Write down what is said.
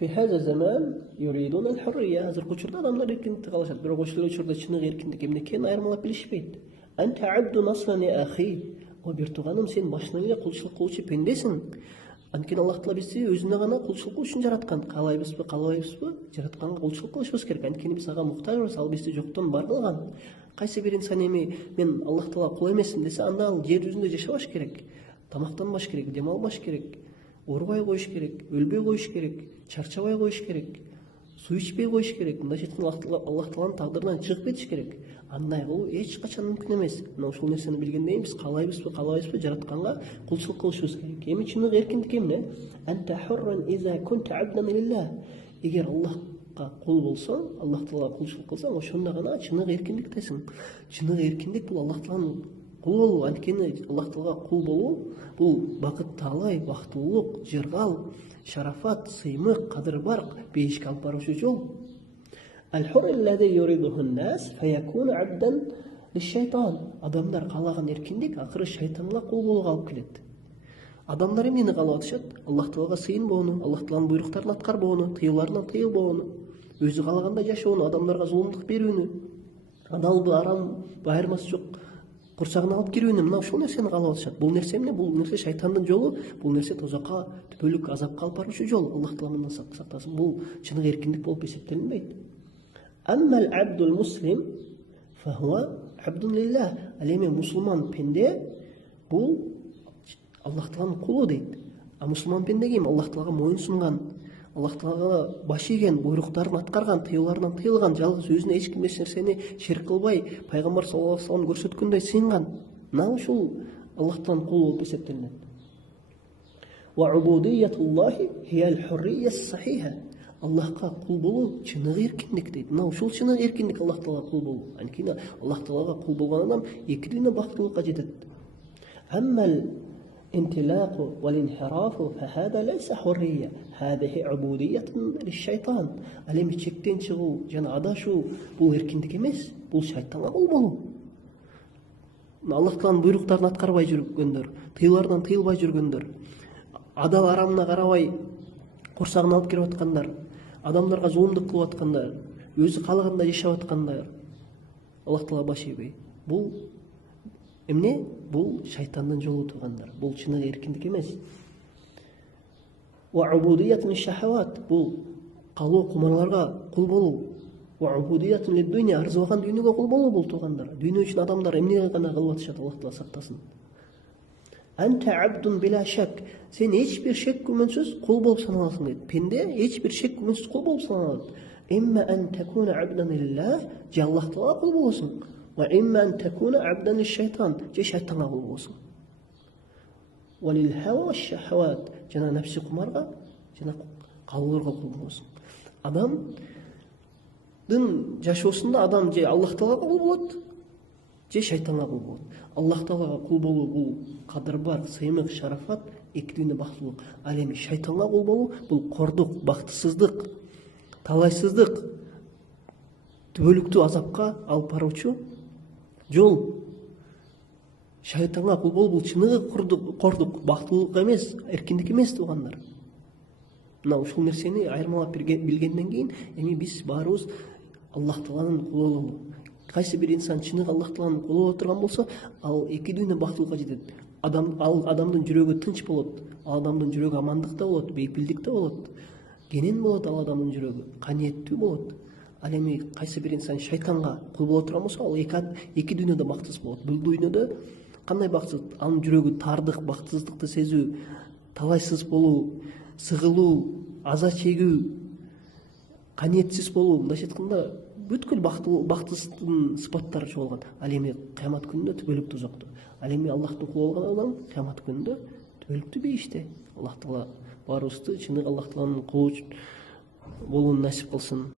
في هذا الزمان يريدون الحرية. Азыркы учурда адамдар эркиндикти каалашат, бирок ошол учурда чыныгы эркиндик эмне экенин айырмалап билишпейт. Анта абдун аслан я ахи. О бир тууганым, сен башынан эле кулчулук кылуучу пендесиң. Анткени Аллах Таала бизди өзүнө гана кулчулук кылыш жараткан. Каалайбызбы, каалабайбызбы, жаратканга кулчулук кылышыбыз керек. Анткени биз ага муктажбыз, ал бизди жоктон бар кылган. Кайсы бир инсан эми мен Аллах Таала кул эмесмин десе, анда ал жер жүзүндө жашабаш керек. Тамактанбаш керек, дем албаш керек. Оорубай коюш керек, өлбөй коюш керек, чарчабай коюш керек, суу ичпей коюш керек. Мындайча айтканда Аллах Тааланын тагдырынан чыгып кетиш керек. Андай кылуу эч качан мүмкүн эмес. Мына ушул нерсени билгенден кийин биз каалайбызбы, каалабайбызбы, жаратканга кулчулук кылышыбыз керек. Эми чыныгы эркиндик эмне? Анта хуррун иза кунта абдан лиллах. Эгер Аллахка кул болсоң, Аллах Таалага кулчулук кылсаң, ошондо гана чыныгы эркиндиктесиң. Чыныгы эркиндик бул Аллах Тааланын кул болуу. Анткени Аллах Таалага кул болуу бул бакыт таалай, бактылуулук, жыргал, шарафат, сыймык, кадыр барк, бейишке алып баруучу жол. Al-hur alladhi yuriduhu an-nas fayakunu 'abdan lish-shaytan. Адамдар каалаган эркиндик акыры шайтанга кул болууга алып келет. Адамдар эмнени каалап атышат? Аллах Таалага сыйынбоону, Аллах Тааланын буйруктарын аткарбоону, тыюуларынан тыйылбоону, өзү каалагандай жашоону, адамдарга зулумдук берүүнү, адалбы, арамбы айырмасы жок курсагына алып кирүүнү, мына ушул нерсени каалап атышат. Бул нерсе эмне? Бул нерсе шайтандын жолу, бул нерсе тозокко, түбөлүк азапка алып баруучу жол. Аллах Таала мындан сактасын. Бул чыныгы эркиндик болуп эсептелинбейт. Амма ал-абду al-muslim фахуа абдун лиллах. Ал эми мусулман пенде бул Аллах Тааланын кулу дейт. А мусулман пенде ким? Аллах Таалага моюн сунган, Аллах Таалага баш ийген, буйруктарын аткарган, тыюуларынан тыйылган, жалгыз өзүнө эч ким эч нерсени шерк кылбай, пайгамбар саллаллаху алейхи вассалам көрсөткөндөй сыйынган. Мына ушул Аллах Тааланын кулу болуп эсептелинет. Ва убудиятуллахи хия ал-хуррия as-сахиха. Аллахка кул болуу чыныгы эркиндик дейт. Мына ушул чыныгы эркиндик Аллах Таалага кул болуу. Анткени Аллах Таалага кул болгон адам эки дүйнө бактылыкка жетет. Аммал انطلاق والانحراف فهذا ليس حرية، هذه عبودية للشيطان. Ал эми чектен чыгуу жана адашуу бул эркиндик эмес, бул шайтанга кул болуу. Аллах Тааланын буйруктарын аткарбай жүргөндөр, тыюуларынан тыйылбай жүргөндөр, адал арамына карабай курсагын алып кирип аткандар, адамдарга зулумдук кылып аткандар, өзү каалагандай жашап аткандар, Аллах Таала баш ийбей. Бул эмне? Бул шайтандын жолу туугандар. Бул чыныгы эркиндик эмес. Ва убудиятун шахават. Бул калуу кумарларга кул болуу. Ва убудиятун лид-дунья. Арзыбаган дүйнөгө кул болуу бул туугандар. Дүйнө үчүн адамдар эмне гана кылып атышат, Аллах Таала сактасын. Анта абдун била шак. Сен эч бир шек күмөнсүз кул болуп саналасың дейт. Пенде эч бир шек күмөнсүз кул болуп саналат. Имма ан такуна абдан лиллах. Же Аллах Таалага кул болосуң. وإما أن تكون عبدا للشيطان. جي شيطان أقول بوسم. وللهوى والشهوات. جنا نفسي قمرغا جنا قاولرغا قول بوسم. Адам дын жашоосунда адам же Аллах Таалага кул болот, же шайтанга кул болот. Аллах Таалага кул болуу бул кадыр бар, сыймык, шарафат, эки дүйнө бактылык. Ал эми шайтанга кул болуу бул кордук, бактысыздык, талайсыздык, түбөлүктүү азапка алып баруучу жол. Шайтанга кул болуу бул чыныгы кордук, бактылык эмес, эркиндик эмес туугандар. Мына ушул нерсени айырмалап билгенден кийин эми биз баарыбыз Аллах Тааланын кулу бололу. Кайсы бир инсан чыныгы Аллах Тааланын кулу боло турган болсо, ал эки дүйнө бактылыкка жетет. Адамдын жүрөгү тынч болот, ал адамдын жүрөгү амандыкта болот, бейпилдикте болот, кенен болот ал адамдын жүрөгү, каниеттүү болот. Ал эми кайсы бир инсан шайтанга кул боло турган болсо, ал эки дүйнөдө бактысыз болот. Бул дүйнөдө кандай бактысыз? Анын жүрөгү тардык, бактысыздыкты сезүү, талайсыз болуу, сыгылуу, аза чегүү, каниетсиз болуу, мындайча айтканда бүткүл бактысыздын сыпаттары чогулган. Ал эми кыямат күнүндө түбөлүк тозокту. Ал эми Аллахтын кулу болгон адам кыямат күнүндө түбөлүктүү бейиште. Аллах Таала баарыбызды чыныгы Аллах Тааланын кулу болууну насип кылсын.